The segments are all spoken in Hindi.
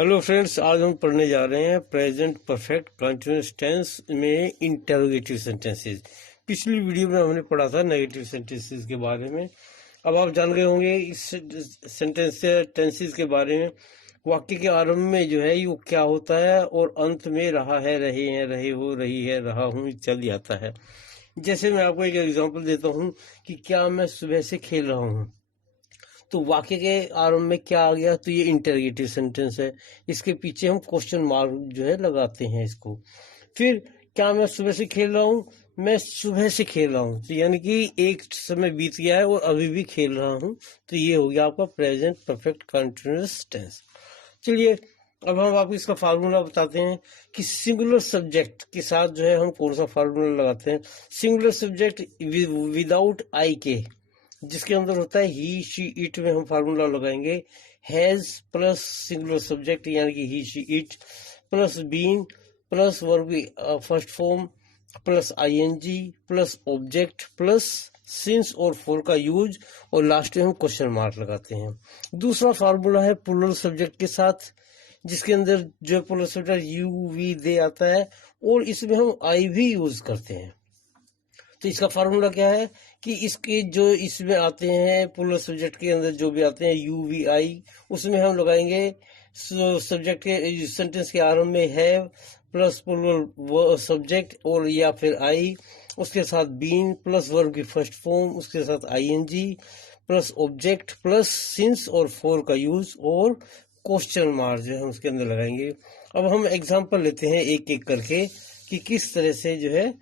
हेलो फ्रेंड्स, आज हम पढ़ने जा रहे हैं प्रेजेंट परफेक्ट कंटीन्यूअस टेंस में इंटरोगेटिव सेंटेंसेस। पिछली वीडियो में हमने पढ़ा था नेगेटिव सेंटेंसेस के बारे में। अब आप जान गए होंगे इस सेंटेंस टेंसेस के बारे में। वाक्य के आरंभ में जो है वो क्या होता है और अंत में रहा है, रहे हैं, रहे हो, रही है, रहा हूँ चल जाता है। जैसे मैं आपको एक एग्जांपल देता हूँ कि क्या मैं सुबह से खेल रहा हूँ, तो वाक्य के आरंभ में क्या आ गया, तो ये इंटरोगेटिव सेंटेंस है। इसके पीछे हम क्वेश्चन मार्क जो है लगाते हैं इसको। फिर क्या मैं सुबह से खेल रहा हूँ, मैं सुबह से खेल रहा हूँ, तो यानी कि एक समय बीत गया है और अभी भी खेल रहा हूँ, तो ये हो गया आपका प्रेजेंट परफेक्ट कंटीन्यूअस टेंस। चलिए अब हम आपको इसका फार्मूला बताते हैं कि सिंगुलर सब्जेक्ट के साथ जो है हम कौन सा फार्मूला लगाते हैं। सिंगुलर सब्जेक्ट विदाउट आई के, जिसके अंदर होता है ही, शी, इट, में हम फार्मूला लगाएंगे हैज प्लस सिंगुलर सब्जेक्ट यानी कि he, she, it plus been plus verb first form plus ING plus object plus since और फॉर का यूज, और लास्ट में हम क्वेश्चन मार्क लगाते हैं। दूसरा फार्मूला है प्लूरल सब्जेक्ट के साथ, जिसके अंदर जो प्लूरल सब्जेक्ट यू, वी, दे आता है और इसमें हम आई भी यूज करते हैं। तो इसका फार्मूला क्या है कि इसके जो इसमें आते हैं प्लूरल सब्जेक्ट के अंदर जो भी आते हैं यू, वी, आई, उसमें हम लगाएंगे सब्जेक्ट के सेंटेंस के आरंभ में हैव प्लस प्लूरल सब्जेक्ट और या फिर आई, उसके साथ बीन प्लस वर्ब की फर्स्ट फॉर्म, उसके साथ ING plus object plus since और फॉर का यूज और क्वेश्चन मार्क जो है उसके अंदर लगाएंगे। अब हम एग्जांपल लेते हैं एक एक करके कि किस तरह से जो है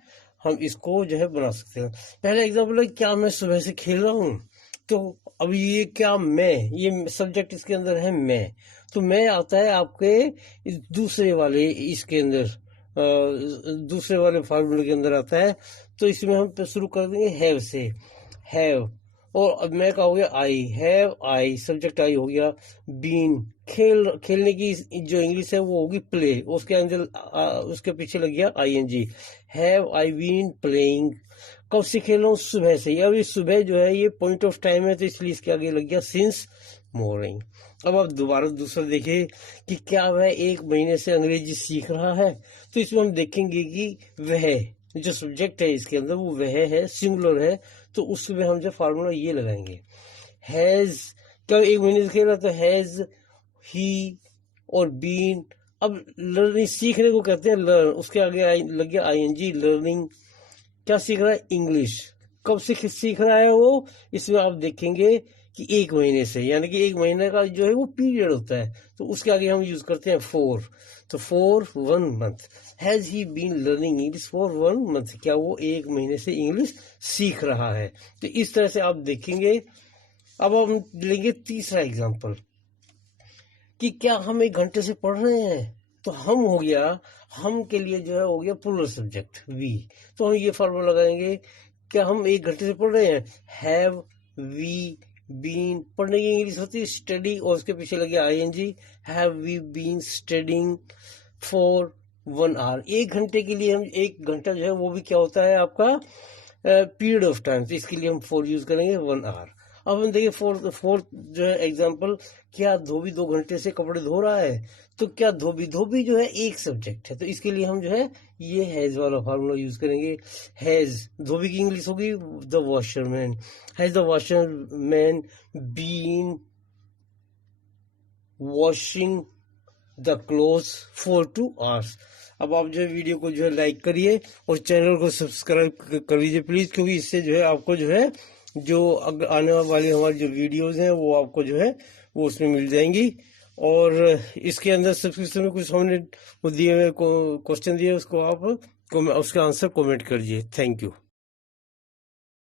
हम इसको जो है बना सकते हैं। पहला एग्जांपल है क्या मैं सुबह से खेल रहा हूँ, तो अब ये क्या मैं, ये सब्जेक्ट इसके अंदर है मैं, तो मैं आता है आपके दूसरे वाले इसके अंदर दूसरे वाले फार्मूले के अंदर आता है। तो इसमें हम शुरू कर देंगे हैव से, हैव, और अब मैं का हो गया आई, हैव आई, सब्जेक्ट आई हो गया। बीन, खेलने की जो इंग्लिश है वो होगी प्ले, उसके अंदर उसके पीछे लग गया ING, have I been playing. कब से खेल रहा हूँ, सुबह से। अब ये सुबह जो है ये पॉइंट ऑफ टाइम है, तो इसलिए इसके आगे लग गया सिंस मॉर्निंग। अब आप दोबारा दूसरा देखिए कि क्या वह एक महीने से अंग्रेजी सीख रहा है, तो इसमें हम देखेंगे कि वह जो सब्जेक्ट है इसके अंदर वो वह है, सिंगुलर है, तो उसमें हम जो फार्मूला ये लगाएंगे हैज, क्या एक महीने से खेल रहा, तो हैज ही और बीन। अब लर्निंग, सीखने को कहते हैं लर्न, उसके आगे लग गया आईएनजी, लर्निंग। क्या सीख रहा है, इंग्लिश। कब से सीख रहा है वो, इसमें आप देखेंगे कि एक महीने से, यानी कि एक महीने का जो है वो पीरियड होता है, तो उसके आगे हम यूज करते हैं फॉर, तो for 1 month. Has he been learning English for 1 month, क्या वो एक महीने से इंग्लिश सीख रहा है। तो इस तरह से आप देखेंगे। अब हम लेंगे तीसरा एग्जाम्पल कि क्या हम 1 घंटे से पढ़ रहे हैं, तो हम हो गया, हम के लिए जो है हो गया प्लूरल सब्जेक्ट वी, तो हम ये फार्मूला लगाएंगे क्या हम 1 घंटे से पढ़ रहे हैं, हैव वी बीन, पढ़ने की इंग्लिश होती है स्टडी, और उसके पीछे लगे ING, have we been studying for 1 hour. 1 घंटे के लिए हम 1 घंटा जो है वो भी क्या होता है आपका पीरियड ऑफ टाइम, तो इसके लिए हम फॉर यूज करेंगे 1 आवर। अब हम देखिए फोर्थ जो है एग्जाम्पल, क्या धोबी 2 घंटे से कपड़े धो रहा है, तो क्या धोबी जो है एक सब्जेक्ट है, तो इसके लिए हम जो है ये हैज वाला फार्मूला यूज करेंगे। हैज, धोबी की इंग्लिश होगी the washerman, has the washerman been washing the clothes for 2 hours. अब आप जो है वीडियो को जो है लाइक करिए और चैनल को सब्सक्राइब कर लीजिए प्लीज, क्योंकि इससे जो है आपको जो है जो आने वाली हमारी जो वीडियोस हैं वो आपको जो है वो उसमें मिल जाएंगी। और इसके अंदर सब्सक्रिप्शन में कुछ हमने दिए हुए क्वेश्चन दिए, उसको आप उसका आंसर कमेंट करिए। Thank you.